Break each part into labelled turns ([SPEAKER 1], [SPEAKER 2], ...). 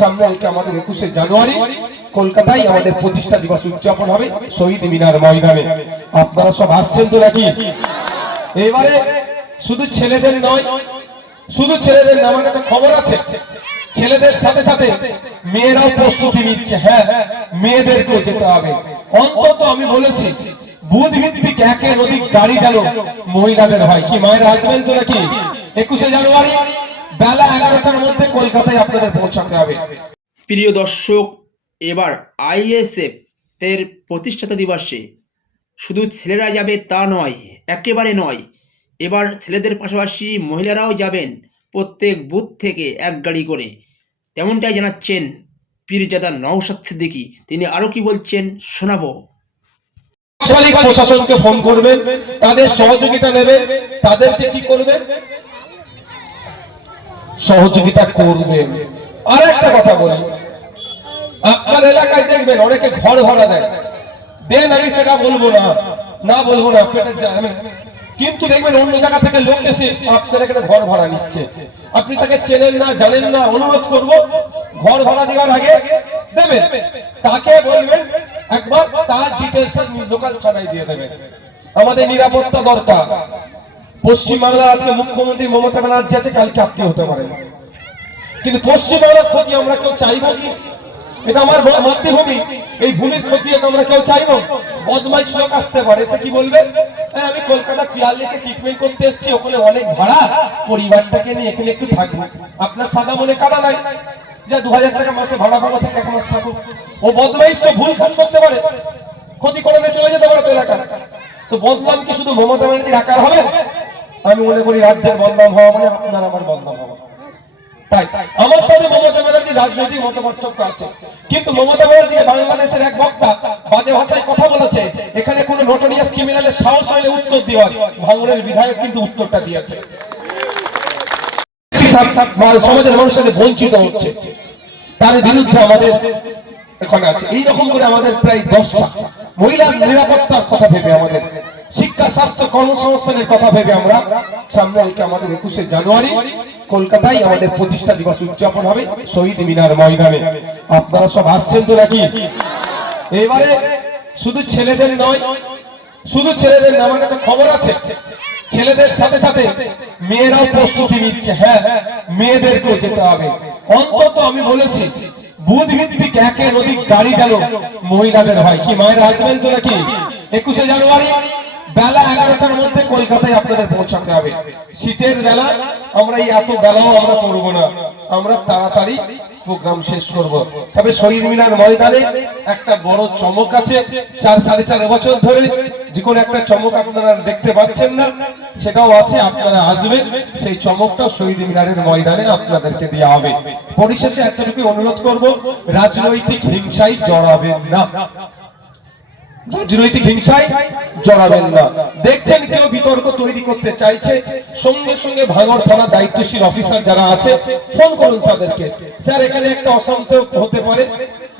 [SPEAKER 1] সামনে রেখে আমাদের একুশে জানুয়ারি, কলকাতায় আমাদের প্রতিষ্ঠা দিবস উদযাপন হবে শহীদ মিনার ময়দানে। আপনারা সব আসছেন তো নাকি? এবারে শুধু ছেলেদের নয়, শুধু ছেলেদের না, আমার কাছে খবর আছে। ছেলেদের সাথে সাথে মেয়েরাও প্রস্তুতি নিচ্ছে হ্যাঁ মেয়েদেরকেও যেতে হবে। অন্তত আমি বলেছি বুধ ভিত্তিক একে নদী গাড়ি যেন মহিলাদের হয়। কি, মায়ের আসবেন তো নাকি? একুশে জানুয়ারি বেলা এগারোটার মধ্যে কলকাতায় আপনাদের পৌঁছাতে হবে।
[SPEAKER 2] প্রিয় দর্শক এবার আইএসএফ এর প্রতিষ্ঠাতা দিবসে। শুধু ছেলেরা যাবে তা নয় একেবারে নয়। এবার ছেলেদের পাশাপাশি মহিলারাও যাবেন প্রত্যেক বুথ থেকে এক গাড়ি করে। তেমনটাই জানাচ্ছেন পীরজাদা নওশাদ সিদ্দিকী। তিনি আরও কি বলছেন শোনাবো।
[SPEAKER 1] প্রশাসনকে ফোন করবেন তাদের সহযোগিতা নেবেন তাদেরকে কি করবেন? সহযোগিতা করবেন আর একটা কথা বলি। আপনার এলাকায় দেখবেন, অনেকে ঘর ভাড়া দেয়। দেন আমি সেটা বলব না না বলব না কিন্তু দেখবেন অন্য জায়গা থেকে লোক এসে আপনার এখানে ঘর ভাড়া নিচ্ছে। আপনি তাকে চেনেন না, জানেন না, অনুরোধ করব, ঘর ভাড়া দেওয়ার আগে দেবেন। তাকে বলবেন, একবার তার ডিটেলস লোকাল থানায় দিয়ে দেবেন। আমাদের নিরাপত্তা দরকার। পশ্চিমবাংলার আজকে মুখ্যমন্ত্রী মমতা ব্যানার্জি আছে কালকে আপনি হতে পারেন। কিন্তু পশ্চিমবাংলার ক্ষতি আমরা কেউ চাইব কি? এটা আমার মাতৃভূমি। এই ভূমির ক্ষতি আমরা কেউ চাইব? বদমাইশ লোক আসতে পারে সে কি বলবে? হ্যাঁ, আমি কলকাতা পিয়ারলেসে ট্রিটমেন্ট করতে এসেছি ওখানে অনেক ভাড়া। পরিবারটাকে নিয়ে এখানে একটু থাকব। আপনার সাদা মনে কাদা নাই? যে দু হাজার টাকা মাসে ভাড়া পাবো থেকে এক মাস থাকুক। ও বদমাইশ তো ভুল কাজ করতে পারে। ক্ষতি করে চলে যেতে পারে তো এলাকা তো বদনাম কি শুধু মমতা ব্যানার্জির আকার হবে? আমি মনে করি রাজ্যের বদনাম হওয়া মানে আপনার আমার বদনাম হওয়া। বঞ্চিত হচ্ছে। তার বিরুদ্ধে আমাদের এখানে আছে। এইরকম করে আমাদের প্রায় দশটা মহিলার নিরাপত্তার কথা ভেবে আমাদের শিক্ষা, স্বাস্থ্য, কর্মসংস্থানের কথা ভেবে আমরা সামনে রেখে আমাদের একুশে জানুয়ারি, কলকাতায় আমাদের প্রতিষ্ঠা দিবস উদযাপন হবে শহীদ মিনার ময়দানে। আপনারা সব আসছেন তো নাকি? এবারে শুধু ছেলেদের নয়, শুধু ছেলেদের না আমার কাছে খবর আছে। ছেলেদের সাথে সাথে মেয়েরাও প্রস্তুতি নিচ্ছে। হ্যাঁ মেয়েদেরকেও যেতে হবে। অন্তত আমি বলেছি বুধ ভিত্তিক একে নদী গাড়ি যেন মহিলাদের হয়। কি, মায়ের আসবেন তো নাকি? একুশে জানুয়ারি? বেলা এগারোটার মধ্যে কলকাতায় আপনাদের পৌঁছাতে হবে। শীতের বেলা আমরা এই এত বেলাও আমরা করব না। আমরা তাড়াতাড়ি প্রোগ্রাম শেষ করব। তবে শহীদ মিনার ময়দানে একটা বড় চমক আছে। চার, সাড়ে চার বছর ধরে যে কোনো একটা চমক আপনারা দেখতে পাচ্ছেন না, সেটাও আছে, আপনারা আসবেন সেই চমকটা শহীদ মিনারের ময়দানে আপনাদেরকে দেওয়া হবে। পরিশেষে এতটুকু অনুরোধ করব, রাজনৈতিক হিংসায় জড়াবেন না। রাজনৈতিক হিংসায় জড়াবেন না। দেখছেন কেউ বিতর্ক তৈরি করতে চাইছে? সঙ্গে সঙ্গে ভাঙড় থানা দায়িত্বশীল অফিসার যারা আছে, ফোন করুন তাদেরকে। স্যার, এখানে একটা অশান্ত হতে পারে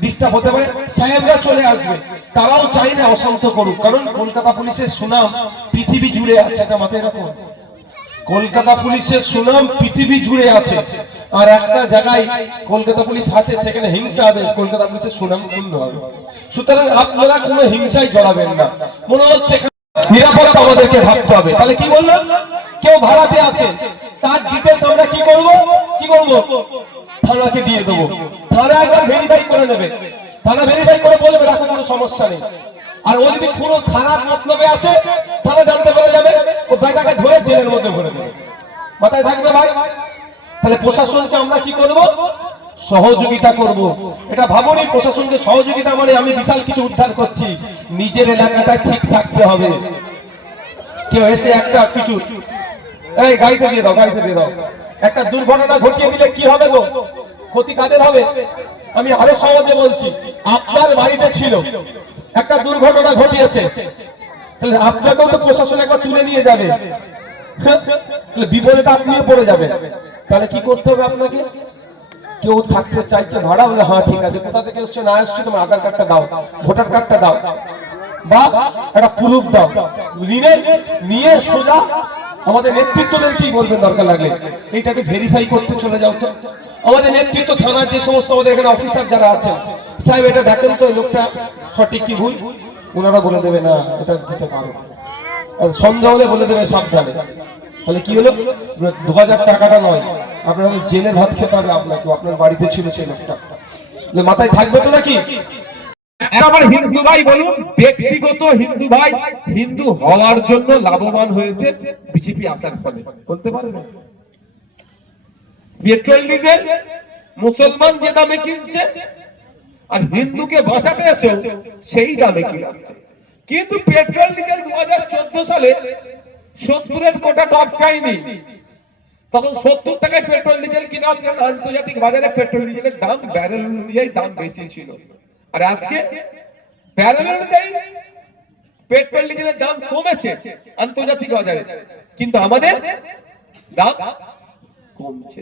[SPEAKER 1] ডিস্টার্ব হতে পারে। সাহেবরা চলে আসবে। তারাও চাই না অশান্ত করুক। কারণ কলকাতা পুলিশের সুনাম পৃথিবী জুড়ে আছে। এটা মাথায় রাখুন। কলকাতা পুলিশের সুনাম পৃথিবী জুড়ে আছে। আর একটা জায়গায় কলকাতা পুলিশ আছে, সেখানে হিংসা হবে। কলকাতা পুলিশের সুনাম ক্ষুণ্ণ হবে। সুতরাং আপনারা কোনো হিংসায় জড়াবেন না। মনে হচ্ছে নিরাপত্তা আমাদেরকে ভাবতে হবে। তাহলে কি বললাম কেউ ভাড়াতে আছে। তার ডিটেলস আমরা কি করব? কি করব? থানাকে দিয়ে দেবো। থানা একবার ভেরিফাই করে নেবে। থানা ভেরিফাই করে বলবে রাখো কোনো সমস্যা নেই। আর ও যদি কোনো খারাপ মতলবে আসে, থানা জানতে পেরে যাবে। ও বেটাকে ধরে জেলের মধ্যে ভরে দেবে। মাথায় থাকবে ভাই? তাহলে প্রশাসনকে আমরা কি করব? সহযোগিতা করব। এটা ভাবনি প্রশাসনকে সহযোগিতা মানে আমি বিশাল কিছু উদ্ধার করছি। নিজের এলাকাটা ঠিক থাকতে হবে। কেউ এসে একটা কিছু এই, গাড়িতে দিয়ে দাও, গাড়িতে দিয়ে দাও। একটা দুর্ঘটনা ঘটিয়ে দিলে কি হবে গো? ক্ষতি কাদের হবে? আমি আরও সহজে বলছি, আপনার বাড়িতে ছিল, একটা দুর্ঘটনা ঘটিয়েছে। তাহলে আপনাকেও তো প্রশাসন একবার তুলে নিয়ে যাবে। তাহলে বিপদে তো আপনিও পড়ে যাবেন। তাহলে কি করতে হবে আপনাকে? কেউ থাকতে চাইছে ভাড়া বলে হ্যাঁ ঠিক আছে, কোথা থেকে এসছো? না এসছো, তোমার আধার কার্ডটা দাও ভোটার কার্ডটা দাও। বা একটা প্রুফ দাও। নিয়ে নিয়ে সোজা
[SPEAKER 3] আমাদের নেতৃত্বদের কি বলবেন দরকার লাগলে। এইটাকে ভেরিফাই করতে চলে যাও তো। আমাদের নেতৃত্ব থানার যে সমস্ত আমাদের এখানে অফিসার যারা আছেন, সাহেব, এটা দেখেন তো লোকটা সঠিক কি ভুল? ওনারা বলে দেবে, না, এটা দিতে পারো। সন্দেহ হলে বলে দেবে, সাবধানে। তাহলে কি হলো? দু হাজার টাকাটা নয়। আপনার জেলের ভাত খেতে হবে আপনাকে আপনার বাড়িতে ছিল সেই লোকটা। মাথায় থাকবে তো নাকি?
[SPEAKER 1] আমার হিন্দু ভাই বলুন, ব্যক্তিগত হিন্দু ভাই, হিন্দু হওয়ার জন্য লাভবান হয়েছে বিজেপি আসার ফলে। বলতে পারবেন পেট্রোল ডিজেল মুসলমান যে দামে কিনছে, আর হিন্দুকে বাঁচাতে এসেও সেই দামে কিনাচ্ছে। কিন্তু পেট্রোল ডিজেল দু হাজার চোদ্দ সালে সত্তরের কোটা টপ খায়নি। তখন সত্তর টাকায় পেট্রোল, ডিজেল কিনা আন্তর্জাতিক বাজারে পেট্রোল, ডিজেলের দাম ব্যারেল অনুযায়ী দাম বেশি ছিল। আর আজকে ব্যারেল অনুযায়ী পেট্রোল, ডিজেলের দাম কমেছে আন্তর্জাতিক বাজারে। কিন্তু আমাদের দাম কমছে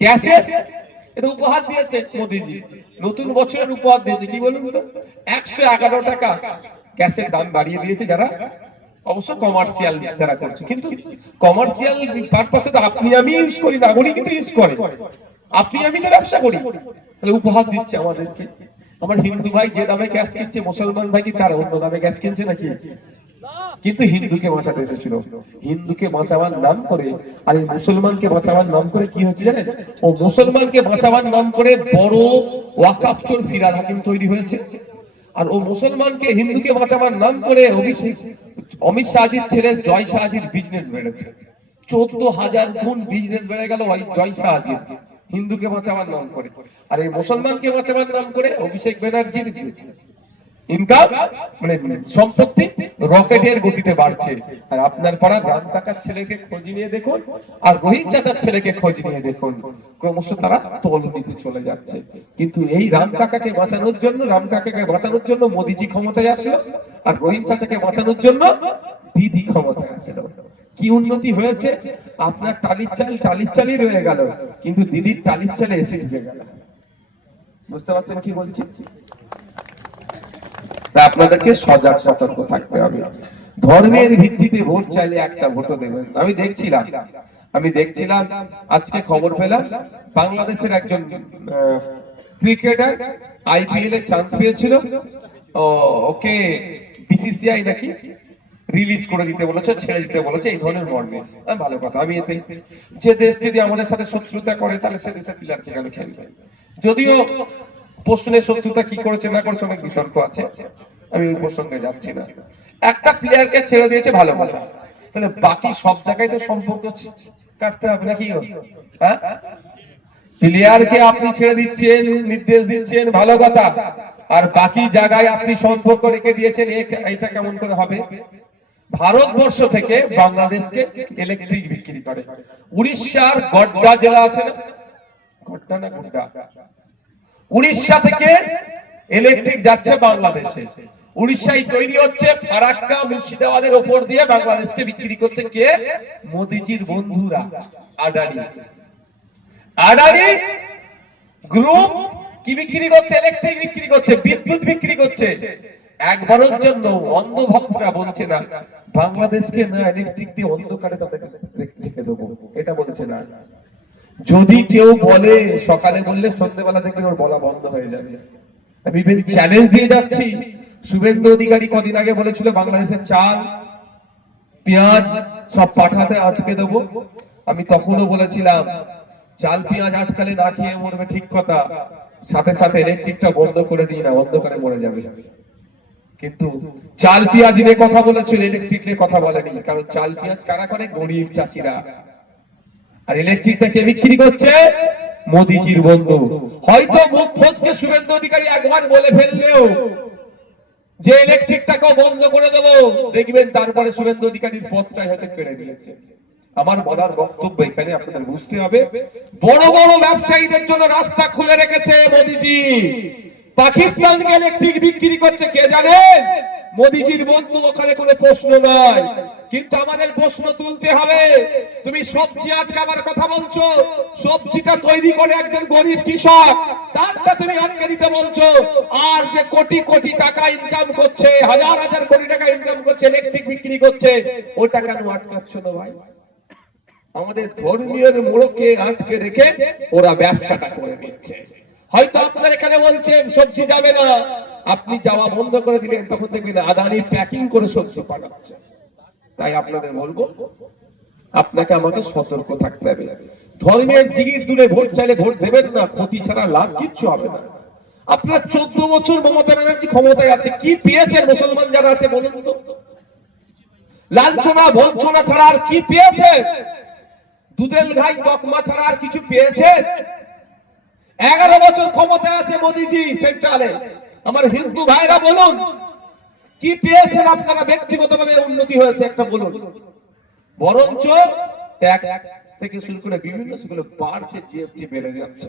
[SPEAKER 1] গ্যাসের এটা উপহার দিয়েছে মোদিজি। নতুন বছরের উপহার দিয়েছে। কি বলুন তো? একশো এগারো টাকা গ্যাসের দাম বাড়িয়ে দিয়েছে যারা অবশ্য কমার্শিয়াল যারা করছে। কিন্তু কমার্শিয়াল পারপাসে তো আপনি আমি ইউজ করি নাগরিক কিন্তু ইউজ করে। আপনি আমি তো ব্যবসা করি। তাহলে উপহার দিচ্ছে আমাদেরকে। আমার হিন্দু ভাই যে দামে গ্যাস কিনছে, মুসলমান ভাই কি তার অন্য দামে গ্যাস কিনছে নাকি? কিন্তু হিন্দুকে বাঁচাতে এসেছিল। হিন্দুকে বাঁচাবার নাম করে আর মুসলমানকে বাঁচাবার নাম করে কি হচ্ছে জানেন? ও মুসলমানকে বাঁচাবার নাম করে বড় ওয়াকাপ চোর ফিরাদ হাকিম তৈরি হয়েছে। আর ও মুসলমানকে হিন্দুকে বাঁচাবার নাম করে অভিষেক অমিত শাহজির ছেলে জয় শাহজির বিজনেস বেড়েছে। চোদ্দ হাজার গুণ বিজনেস বেড়ে গেল জয় শাহজির। হিন্দুকে বাঁচাবার নাম করে। আর এই মুসলমানকে বাঁচাবার নাম করে অভিষেক ব্যানার্জির ইনকাম মানে সম্পত্তি রকেটের গতিতে বাড়ছে। আর আপনার পাড়া রাম কাকার ছেলেকে খোঁজ নিয়ে দেখুন, আর রোহিত চাচার ছেলেকে খোঁজ নিয়ে দেখুন। ক্রমশ তারা তল দিতে চলে যাচ্ছে। কিন্তু এই রাম কাকাকে বাঁচানোর জন্য, রাম কাকাকে বাঁচানোর জন্য মোদিজি ক্ষমতায় আসলো, আর রোহিত চাচাকে বাঁচানোর জন্য দিদি ক্ষমতায় আসলো। কি উন্নতি হয়েছে? আপনার টালির চাল টালির চালই রয়ে গেল, কিন্তু দিদির টালির চালে এসে ঢুকে গেল। বুঝতে পারছেন কি বলছি? তাই আপনাদেরকে সজাগ, সতর্ক থাকতে হবে। ধর্মের ভিত্তিতে ভোট চাইলে একটা ভোটও দেবেন। আমি দেখছিলাম আমি দেখছিলাম, আজকে খবর পেলাম, বাংলাদেশের একজন ক্রিকেটার আইপিএল এর চান্স পেয়েছিল ওকে বিসিসিআই নাকি রিলিজ করে দিতে বলেছে, ছেড়ে দিতে বলেছে, এই ধরনের মর্মে। ভালো কথা, আমি এতে যে দেশ যদি আমাদের সাথে শত্রুতা করে, তাহলে সে দেশের প্লেয়ারকে কেন খেলবে? যদিও প্রশ্নের শত্রুতা কি করেছে, না করেছে অনেক বিতর্ক আছে। আমি ওই প্রসঙ্গে যাচ্ছি না। একটা প্লেয়ারকে ছেড়ে দিয়েছে ভালো কথা। তাহলে বাকি সব জায়গায় তো সম্পর্ক কাটতে হবে নাকি? হ্যাঁ? প্লেয়ারকে আপনি ছেড়ে দিচ্ছেন, নির্দেশ দিচ্ছেন, ভালো কথা। আর বাকি জায়গায় আপনি সম্পর্ক রেখে দিয়েছেন এটা কেমন করে হবে? ভারতবর্ষ থেকে বাংলাদেশকে ইলেকট্রিক বিক্রি করে। উড়িষ্যার গড্ডা জেলা আছে না? গড্ডা না গড্ডা? উড়িষ্যা থেকে ইলেকট্রিক যাচ্ছে বাংলাদেশে। উড়িষ্যায় তৈরি হচ্ছে ফারাক্কা মুর্শিদাবাদের ওপর দিয়ে বাংলাদেশকে বিক্রি করছে কে? মোদিজির বন্ধুরা আডানি আডানি গ্রুপ কি বিক্রি করছে? ইলেকট্রিক বিক্রি করছে, বিদ্যুৎ বিক্রি করছে। একবারের জন্য অন্ধ ভক্তরা বলছে না, বাংলাদেশকে না ইলেকট্রিক দিয়ে অন্ধকারে তাদেরকে রেখে দেবো। এটা বলছে না। যদি কেউ বলে, সকালে বললে সন্ধ্যেবেলা থেকে ওর বলা বন্ধ হয়ে যাবে। আমি চ্যালেঞ্জ দিয়ে যাচ্ছি। শুভেন্দু অধিকারী কদিন আগে বলেছিল, বাংলাদেশের চাল, পেঁয়াজ সব পাঠাতে আটকে দেবো। আমি তখনও বলেছিলাম, চাল, পেঁয়াজ আটকালে না খেয়ে মরবে ঠিক কথা। সাথে সাথে ইলেকট্রিকটা বন্ধ করে দিই না, অন্ধকারে মরে যাবে। কিন্তু চাল, পেঁয়াজ নিয়ে কথা বলেছিল ইলেকট্রিক নিয়ে কথা বলেনি। কারণ চাল, পেঁয়াজ কারা করে? গরিব চাষিরা। আর ইলেকট্রিকটা কে বিক্রি করছে মোদিজির বন্ধু। হয়তো মুখ ফসকে শুভেন্দু অধিকারী একবার বলে ফেললেও যে ইলেকট্রিকটাকেও বন্ধ করে দেব, দেখবেন তারপরে শুভেন্দু অধিকারীর পথটাই হয়তো কেড়ে নিয়েছে। আমার বলার বক্তব্য এখানে আপনাদের বুঝতে হবে। বড় বড় ব্যবসায়ীদের জন্য রাস্তা খুলে রেখেছে মোদিজি। পাকিস্তানকে ইলেকট্রিক বিক্রি করছে, কে জানেন মোদিজির বন্ধু ওখানে কোনো প্রশ্ন নয় কিন্তু আমাদের প্রশ্ন তুলতে হবে। তুমি সবজি আটকাবার কথা বলছো, সবজিটা তৈরি করে একজন গরিব কৃষক তারটা তুমি আটকে দিতে বলছো। আর যে কোটি কোটি টাকা ইনকাম করছে, হাজার হাজার কোটি টাকা ইনকাম করছে ইলেকট্রিক বিক্রি করছে, ওটা কেন আটকাচ্ছ না ভাই? আমাদের ধর্মীয় মোড়কে আটকে রেখে ওরা ব্যবসাটা করে নিচ্ছে। হয়তো আপনার এখানে বলছে সবজি যাবে না। আপনি যাওয়া বন্ধ করে দিলেন, তখন দেখবেন আদানি প্যাকিং করে সবজি পাঠাচ্ছে তাই আপনাদের বলব, আপনাকে আমাকে সতর্ক থাকতে হবে। ধর্মের জিগির দূরে ভোট চাইলে ভোট দেবেন না, ক্ষতি ছাড়া লাভ কিচ্ছু হবে না। আপনার চোদ্দ বছর মমতা ব্যানার্জি ক্ষমতায় আছে, কি পেয়েছেন মুসলমান যারা আছে বলুন তো? লাঞ্ছনা বঞ্চনা ছাড়া আর কি পেয়েছে দুধেল ঘাই, তকমা ছাড়া আর কিছু পেয়েছে এগারো বছর ক্ষমতায় আছে মোদিজি সেন্ট্রালে। আমার হিন্দু ভাইরা বলুন, কি পেয়েছেন আপনারা ব্যক্তিগত ভাবে উন্নতি হয়েছে একটা বলুন। বরঞ্চ ট্যাক্স থেকে শুরু করে বিভিন্ন বাড়ছে জিএসটি বেড়ে যাচ্ছে।